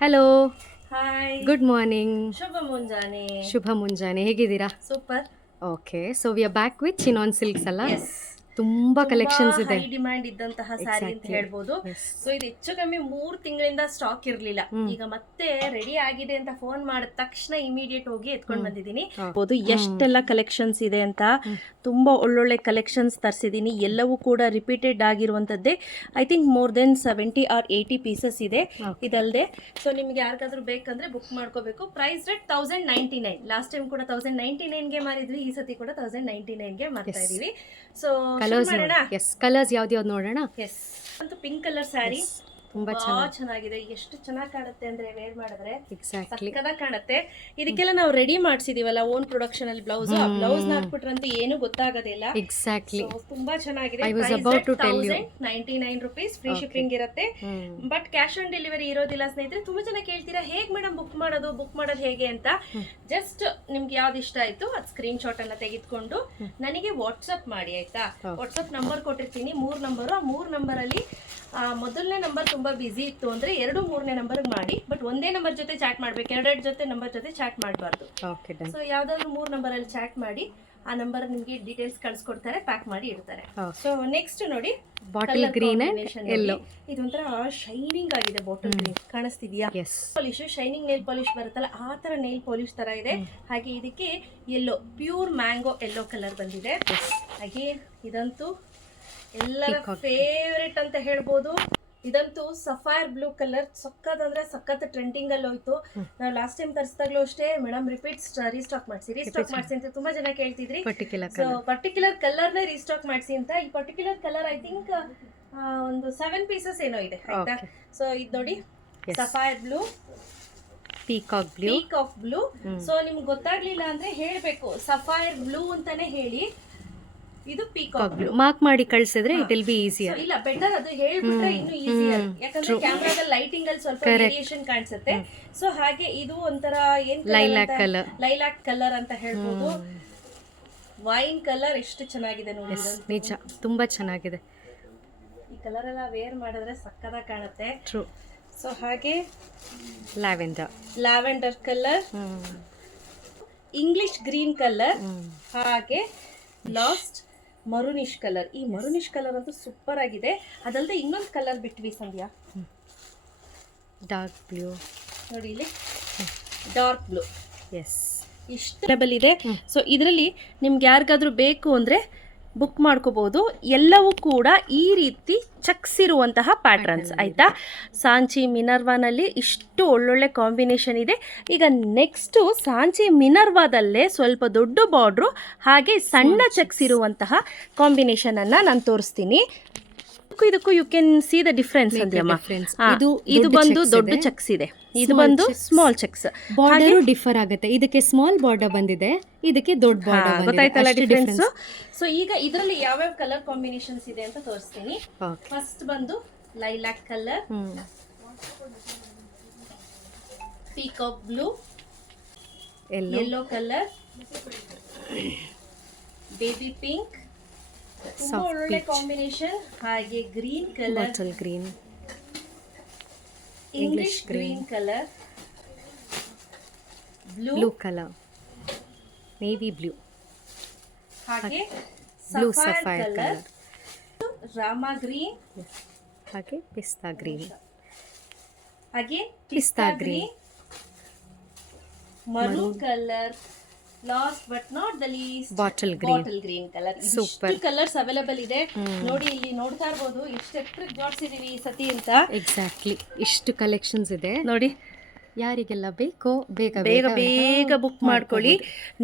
Hello, hi, good morning. ಶುಭ ಮುಂಜಾನೆ. ಶುಭ ಮುಂಜಾನೆ. ಹೇಗಿದ್ದೀರಾ? Super. Okay, so we are back with chinon silks ಅಲ್ಲ? ಎಸ್, ತುಂಬಾ ತುಂಬಾ ಕಲೆಕ್ಷನ್ಸ್ ಹೈ ಇದೆ. ಡಿಮ್ಯಾಂಡ್ ಇದ್ದಂತಹ ಸ್ಯಾರಿ ಅಂತ ಎಕ್ಸಾಕ್ಟ್ಲಿ. ಹೇಳ್ಬೋದು. ಎಸ್. ಸೊ ಇದು ಹೆಚ್ಚು ಕಮ್ಮಿ 3 ತಿಂಗಳಿಂದ ಸ್ಟಾಕ್ ಇರ್ಲಿಲ್ಲ. ಈಗ ಮತ್ತೆ ರೆಡಿ ಆಗಿದೆ ಅಂತ ಫೋನ್ ಮಾಡಿದ ತಕ್ಷಣ ಇಮಿಡಿಯೇಟ್ ಹೋಗಿ ಎತ್ಕೊಂಡು ಬಂದಿದ್ದೀನಿ. ಎಷ್ಟೆಲ್ಲ ಕಲೆಕ್ಷನ್ಸ್ ಇದೆ ಅಂತ, ತುಂಬಾ ಒಳ್ಳೊಳ್ಳೆ ಕಲೆಕ್ಷನ್ಸ್ ತರಿಸಿದ್ದೀನಿ. ಎಲ್ಲವೂ ಕೂಡ ರಿಪೀಟೆಡ್ ಆಗಿರುವಂತದ್ದೇ. I think more than 70 or 80 pieces ಇದೆ. ಇದಲ್ಲದೆ ಸೊ ನಿಮ್ಗೆ ಯಾರಿಗಾದ್ರೂ ಬೇಕಂದ್ರೆ ಬುಕ್ ಮಾಡ್ಕೋಬೇಕು. Price rate 1099. ಲಾಸ್ಟ್ ಟೈಮ್ ಕೂಡ 1099ಗೆ ಮಾರಿದ್ವಿ, ಈ ಸತಿ ಕೂಡ 1099ಗೆ ಮಾರ್ತಾ ಇದೀವಿ. ಸೊ ಕಲರ್ಸ್ ಎಸ್, ಕಲರ್ಸ್ ಯಾವ್ದು ನೋಡೋಣ. ಎಸ್, ಅಂತೂ ಪಿಂಕ್ ಕಲರ್ ಸ್ಯಾರಿ ತುಂಬಾ ಚೆನ್ನಾಗಿದೆ. ಎಷ್ಟು ಚೆನ್ನಾಗಿ ಕಾಣುತ್ತೆ ಅಂದ್ರೆ ವೇರ್ ಮಾಡಿದ್ರೆ ಎಕ್ಸಾಕ್ಟ್ಲಿ ಸಕ್ಕದಾಗಿ ಕಾಣುತ್ತೆ. ಇದಕ್ಕೆಲ್ಲ ನಾವು ರೆಡಿ ಮಾಡಿಸಿದೀವಲ್ಲ ಓನ್ ಪ್ರೊಡಕ್ಷನ್ ಅಲ್ಲಿ ಬ್ಲೌಸ್, ಆ ಬ್ಲೌಸ್ ಹಾಕ್ಬಿಟ್ರಂತೂ ಏನು ಗೊತ್ತಾಗೋದಿಲ್ಲ. ಎಕ್ಸಾಕ್ಟ್ಲಿ. So, ತುಂಬಾ ಚೆನ್ನಾಗಿದೆ. I was about to tell you. 1099 rupees free shipping ಇರುತ್ತೆ. ಬಟ್ ಕ್ಯಾಶ್ ಆನ್ ಡೆಲಿವರಿ ಇರೋದಿಲ್ಲ ಸ್ನೇಹಿತರೆ. ತುಂಬಾ ಜನ ಕೇಳ್ತೀರಾ ಹೇಗ್ ಮೇಡಮ್ ಬುಕ್ ಮಾಡೋದು ಹೇಗೆ ಅಂತ. ಜಸ್ಟ್ ನಿಮ್ಗೆ ಯಾವ್ದು ಇಷ್ಟ ಆಯ್ತು ಅದು ಸ್ಕ್ರೀನ್ ಶಾಟ್ ಅನ್ನ ತೆಗೆದುಕೊಂಡು ನನಗೆ ವಾಟ್ಸ್ಆಪ್ ಮಾಡಿ, ಆಯ್ತಾ? ವಾಟ್ಸ್ಆಪ್ ನಂಬರ್ ಕೊಟ್ಟಿರ್ತೀನಿ, 3 ನಂಬರ್. ಆ 3 ನಂಬರ್ ಅಲ್ಲಿ ಮೊದಲನೇ ನಂಬರ್ ತುಂಬಾ ಬಿಸಿ ಇತ್ತು ಅಂದ್ರೆ 2, 3ನೇ ನಂಬರ್ ಮಾಡಿ. ಬಟ್ ಒಂದೇ ನಂಬರ್ ಜೊತೆ ಚಾಟ್ ಮಾಡ್ಬೇಕು, 2 ಜೊತೆ ನಂಬರ್ ಜೊತೆ ಚಾಟ್ ಮಾಡಬಾರ್ದು. Okay, done. ಸೊ ಯಾವ್ದಾದ್ರು 3 ನಂಬರ್ ಅಲ್ಲಿ ಚಾಟ್ ಮಾಡಿ, ಆ ನಂಬರ್ ನಿಮ್ಗೆ ಡೀಟೇಲ್ಸ್ ಕಳ್ಸಿಕೊಡ್ತಾರೆ, ಪ್ಯಾಕ್ ಮಾಡಿ ಇಡ್ತಾರೆ. ಸೊ ನೆಕ್ಸ್ಟ್ ನೋಡಿ, ಬಾಟಲ್ ಗ್ರೀನ್ ಅಂಡ್ ಯೆಲ್ಲೋ. ಇದೊಂಥರ ಶೈನಿಂಗ್ ಆಗಿದೆ. ಬಾಟಲ್ ಗ್ರೀನ್ ಕಾಣಿಸ್ತಿದ್ಯಾ? Yes. Polish, shining nail polish ಬರುತ್ತಲ್ಲ ಆ ತರ ನೇಲ್ ಪಾಲಿಶ್ ತರ ಇದೆ. ಹಾಗೆ ಇದಕ್ಕೆ yellow, pure mango yellow colour ಬಂದಿದೆ. ಹಾಗೆ ಇದಂತೂ ಎಲ್ಲರ ಫೇವ್ರೆಟ್ ಅಂತ ಹೇಳ್ಬೋದು. ಇದಂತೂ ಸಫೈರ್ ಬ್ಲೂ ಕಲರ್, ಸಖತ್ ಅಂದ್ರೆ ಸಖತ್ ಟ್ರೆಂಡಿಂಗ್ ಅಲ್ಲಿ ಹೋಯ್ತು. ನಾವು ಲಾಸ್ಟ್ ಟೈಮ್ ತರಿಸಿದಾಗ್ಲೂ ಅಷ್ಟೇ, ಮೇಡಮ್ ರೀಸ್ಟಾಕ್ ಮಾಡಿಸಿ ಅಂತ ತುಂಬಾ ಜನ ಕೇಳ್ತಿದ್ರಿ. ಪರ್ಟಿಕ್ಯುಲರ್ ಕಲರ್ನೇ ರೀಸ್ಟಾಕ್ ಮಾಡಿಸಿ ಅಂತ. ಈ ಪರ್ಟಿಕ್ಯುಲರ್ ಕಲರ್ ಐ ಥಿಂಕ್ ಒಂದು 7 ಪೀಸಸ್ ಏನೋ ಇದೆ, ಆಯ್ತಾ? ಸೊ ಇದು ನೋಡಿ, sapphire blue, peacock blue. So ನಿಮ್ಗೆ ಗೊತ್ತಾಗ್ಲಿಲ್ಲ ಅಂದ್ರೆ ಹೇಳ್ಬೇಕು, ಸಫೈರ್ ಬ್ಲೂ ಅಂತಾನೆ ಹೇಳಿ. ಇದು ಪೀಕಾಕ್ ಬ್ಲೂ. ಮಾರ್ಕ್ ಮಾಡಿ ಕಳ್ಸಿದ್ರೆ ಇಟ್ ವಿಲ್ ಬಿ ಈಸಿಯರ್. ಇಲ್ಲ, ಬೆಟರ್ ಅದು ಹೇಳ್ಬಿಟ್ರೆ ಇನ್ನು ಈಸಿಯರ್. ಯಾಕಂದ್ರೆ ಕ್ಯಾಮ್ರಾದಲ್ಲಿ ಲೈಟಿಂಗ್ ಅಲ್ಲಿ ಸ್ವಲ್ಪ ವೇರಿಯೇಷನ್ ಕಾಣಿಸುತ್ತೆ. ಸೊ ಹಾಗೆ ಇದು ಒಂಥರ ಏನ್ ಲೈಲಾಕ್ ಕಲರ್ ಅಂತ ಹೇಳ್ಬೋದು. ವೈನ್ ಕಲರ್ ಎಷ್ಟು ಚೆನ್ನಾಗಿದೆ ನೋಡಿ. ನಿಜ, ತುಂಬಾ ಚೆನ್ನಾಗಿದೆ. ಈ ಕಲರ್ ಎಲ್ಲ ವೇರ್ ಮಾಡಿದ್ರೆ ಸಕ್ಕದಾಗಿ ಕಾಣುತ್ತೆ. ಟ್ರೂ. ಸೊ ಹಾಗೆ lavender colour, English green colour, ಹಾಗೆ ಲಾಸ್ಟ್ ಮರೂನಿಶ್ ಕಲರ್. ಈ ಮರೂನಿಶ್ ಕಲರ್ ಅಂತೂ ಸೂಪರ್ ಆಗಿದೆ. ಅದಲ್ಲದೆ ಇನ್ನೊಂದು ಕಲರ್ ಬಿಟ್ವಿ ಸಂಧ್ಯಾ, ಡಾರ್ಕ್ ಬ್ಲೂ. ನೋಡಿ ಇಲ್ಲಿ ಡಾರ್ಕ್ ಬ್ಲೂ. ಎಸ್, ಇಷ್ಟು ಅವೈಲೇಬಲ್ ಇದೆ. ಸೊ ಇದರಲ್ಲಿ ನಿಮ್ಗೆ ಯಾರಿಗಾದ್ರೂ ಬೇಕು ಅಂದರೆ ಬುಕ್ ಮಾಡ್ಕೋಬಹುದು. ಎಲ್ಲವೂ ಕೂಡ ಈ ರೀತಿ ಚಕ್ಸಿರುವಂತಹ ಪ್ಯಾಟ್ರನ್ಸ್, ಆಯ್ತಾ? ಸಾಂಚಿ ಮಿನರ್ವಾನಲ್ಲಿ ಇಷ್ಟು ಒಳ್ಳೊಳ್ಳೆ ಕಾಂಬಿನೇಷನ್ ಇದೆ. ಈಗ ನೆಕ್ಸ್ಟು ಸಾಂಚಿ ಮಿನರ್ವಾದಲ್ಲೇ ಸ್ವಲ್ಪ ದೊಡ್ಡ ಬಾರ್ಡ್ರು ಹಾಗೆ ಸಣ್ಣ ಚೆಕ್ಸ್ ಇರುವಂತಹ ಕಾಂಬಿನೇಷನ್ ಅನ್ನ ನಾನು ತೋರಿಸ್ತೀನಿ. ಇದಕ್ಕೂ you can see the difference ಅಂದ್ಯಮ್ಮ. ಇದು ಬಂದು ದೊಡ್ಡ ಚೆಕ್ಸ್ ಇದೆ, ಇದು ಬಂದು ಸ್ಮಾಲ್ ಚೆಕ್ಸ್. ಬಾರ್ಡರ್ ಡಿಫರ್ ಆಗುತ್ತೆ. ಇದಕ್ಕೆ ಸ್ಮಾಲ್ ಬಾರ್ಡರ್ ಬಂದಿದೆ, ಇದಕ್ಕೆ ದೊಡ್ಡ ಬಾರ್ಡರ್. ಗೊತ್ತಾಯ್ತಲ್ಲ ಡಿಫರೆನ್ಸ್? ಸೊ ಈಗ ಇದರಲ್ಲಿ ಯಾವ್ಯಾವ ಕಲರ್ ಕಾಂಬಿನೇಷನ್ಸ್ ಇದೆ ಅಂತ ತೋರಿಸ್ತೀನಿ. ಫಸ್ಟ್ ಬಂದು lilac colour, peacock blue, yellow colour, baby pink, ತುಂಬಾ ಒಳ್ಳೆ ಕಾಂಬಿನೇಷನ್. ಹಾಗೆ green colour, bottle green, English green colour, blue colour, navy blue, ಹಾಗೆ blue sapphire colour, Rama green, ಹಾಗೆ ಪಿಸ್ತಾ ಗ್ರೀನ್, ಹಾಗೆ pista green, maroon colour, last but not the least bottle green colour. ಇಷ್ಟು colours available ಇದೆ ನೋಡಿ. ಇಲ್ಲಿ ನೋಡ್ತಾ ಇರ್ಬೋದು ಎಷ್ಟು ಎತ್ತರಕ್ಕೆ ಜೋಡಿಸಿದೀವಿ ಈ ಸತಿ ಅಂತ. ಎಕ್ಸಾಕ್ಟ್ಲಿ, ಇಷ್ಟು ಕಲೆಕ್ಷನ್ಸ್ ಇದೆ ನೋಡಿ. ಯಾರಿಗೆಲ್ಲ ಬೇಕೋ ಬೇಗ ಬೇಗ ಬುಕ್ ಮಾಡ್ಕೊಳ್ಳಿ.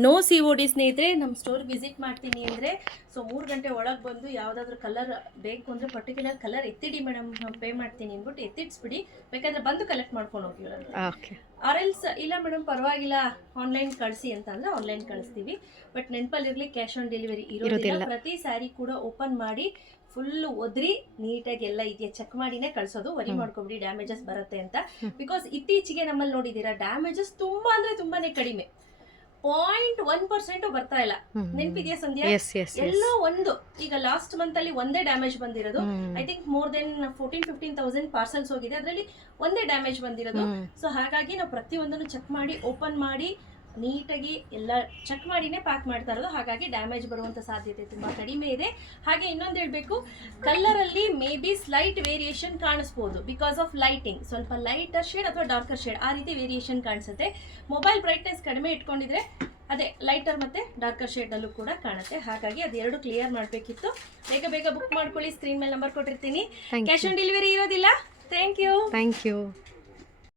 ನೋ COD ಸ್ನೇಹಿತರೆ. ನಮ್ಮ ಸ್ಟೋರ್ ವಿಸಿಟ್ ಮಾಡ್ತೀನಿ ಅಂದರೆ ಸೊ 3 ಗಂಟೆ ಒಳಗೆ ಬಂದು ಯಾವುದಾದ್ರೂ ಕಲರ್ ಬೇಕು ಅಂದರೆ ಪರ್ಟಿಕ್ಯುಲರ್ ಕಲರ್ ಎತ್ತಿಡಿ ಮೇಡಮ್, ನಾನು ಪೇ ಮಾಡ್ತೀನಿ ಅಂದ್ಬಿಟ್ಟು ಎತ್ತಿಡ್ಸ್ಬಿಡಿ. ಬೇಕಾದ್ರೆ ಬಂದು ಕಲೆಕ್ಟ್ ಮಾಡ್ಕೊಂಡು ಹೋಗಿ. ಆರ್ಎಲ್ಸ್ ಇಲ್ಲ ಮೇಡಮ್ ಪರವಾಗಿಲ್ಲ ಆನ್ಲೈನ್ ಕಳಿಸಿ ಅಂತ ಅಂದರೆ ಆನ್ಲೈನ್ ಕಳಿಸ್ತೀವಿ. ಬಟ್ ನೆನಪಲ್ಲಿರಲಿ, ಕ್ಯಾಶ್ ಆನ್ ಡೆಲಿವರಿ ಇರೋದಿಲ್ಲ. ಪ್ರತಿ ಸ್ಯಾರಿ ಕೂಡ ಓಪನ್ ಮಾಡಿ ಫುಲ್ ಒದ್ರಿ ನೀಟಾಗಿ ಎಲ್ಲ ಇದೆಯಾ ಚೆಕ್ ಮಾಡಿನೇ ಕಳ್ಸೋದು. ವರಿ ಮಾಡ್ಕೊಬಿಡಿ ಡ್ಯಾಮೇಜಸ್ ಬರುತ್ತೆ ಅಂತ. ಬಿಕಾಸ್ ಇತ್ತೀಚೆಗೆ ನಮ್ಮಲ್ಲಿ ನೋಡಿದ್ದೀರಾ ಡ್ಯಾಮೇಜಸ್ ತುಂಬಾ ಅಂದ್ರೆ ತುಂಬಾನೇ ಕಡಿಮೆ. 0.1% ಬರ್ತಾ ಇಲ್ಲ. ನೆನಪಿದೆಯಾ ಸಂಧ್ಯಾ? ಎಸ್ ಎಸ್ ಎಲ್ಲೋ ಒಂದು ಈಗ ಲಾಸ್ಟ್ ಮಂತ್ ಅಲ್ಲಿ ಒಂದೇ ಡ್ಯಾಮೇಜ್ ಬಂದಿರೋದು. I think more then 14,000-15,000 parcels ಹೋಗಿದೆ, ಅದರಲ್ಲಿ ಒಂದೇ ಡ್ಯಾಮೇಜ್ ಬಂದಿರೋದು. ಸೊ ಹಾಗಾಗಿ ನಾವು ಪ್ರತಿಯೊಂದನ್ನು ಚೆಕ್ ಮಾಡಿ ಓಪನ್ ಮಾಡಿ ನೀಟಾಗಿ ಎಲ್ಲ ಚೆಕ್ ಮಾಡಿನೇ ಪ್ಯಾಕ್ ಮಾಡ್ತಾ ಇರೋದು. ಹಾಗಾಗಿ ಡ್ಯಾಮೇಜ್ ಬರುವಂಥ ಸಾಧ್ಯತೆ ತುಂಬ ಕಡಿಮೆ ಇದೆ. ಹಾಗೆ ಇನ್ನೊಂದು ಹೇಳಬೇಕು, ಕಲರಲ್ಲಿ ಮೇ ಬಿ ಸ್ಲೈಟ್ ವೇರಿಯೇಷನ್ ಕಾಣಿಸ್ಬೋದು ಬಿಕಾಸ್ ಆಫ್ ಲೈಟಿಂಗ್. ಸ್ವಲ್ಪ ಲೈಟರ್ ಶೇಡ್ ಅಥವಾ ಡಾರ್ಕರ್ ಶೇಡ್ ಆ ರೀತಿ ವೇರಿಯೇಷನ್ ಕಾಣಿಸುತ್ತೆ. ಮೊಬೈಲ್ ಬ್ರೈಟ್ನೆಸ್ ಕಡಿಮೆ ಇಟ್ಕೊಂಡಿದ್ರೆ ಅದೇ ಲೈಟರ್ ಮತ್ತು ಡಾರ್ಕರ್ ಶೇಡ್ನಲ್ಲೂ ಕೂಡ ಕಾಣುತ್ತೆ. ಹಾಗಾಗಿ ಅದೆರಡು ಕ್ಲಿಯರ್ ಮಾಡಬೇಕಿತ್ತು. ಬೇಗ ಬೇಗ ಬುಕ್ ಮಾಡ್ಕೊಳ್ಳಿ, ಸ್ಕ್ರೀನ್ ಮೇಲೆ ನಂಬರ್ ಕೊಟ್ಟಿರ್ತೀನಿ. ಕ್ಯಾಶ್ ಆನ್ ಡೆಲಿವರಿ ಇರೋದಿಲ್ಲ. Thank you.